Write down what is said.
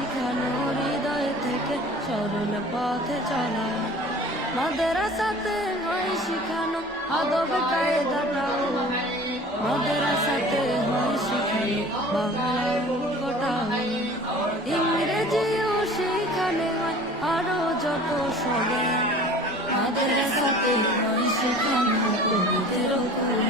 শিখানো হৃদয় থেকে সরল পথে চলা। মাদ্রাসাতে হয় শিখানো আদব কায়দাটাও, মাদ্রাসাতে হয় শিখানো বাংলা অঙ্কটাও। ইংরেজিও সেখানে হয় আরো যত সবে, মাদ্রাসাতে হয় শিখানো পবিত্র কোরআন।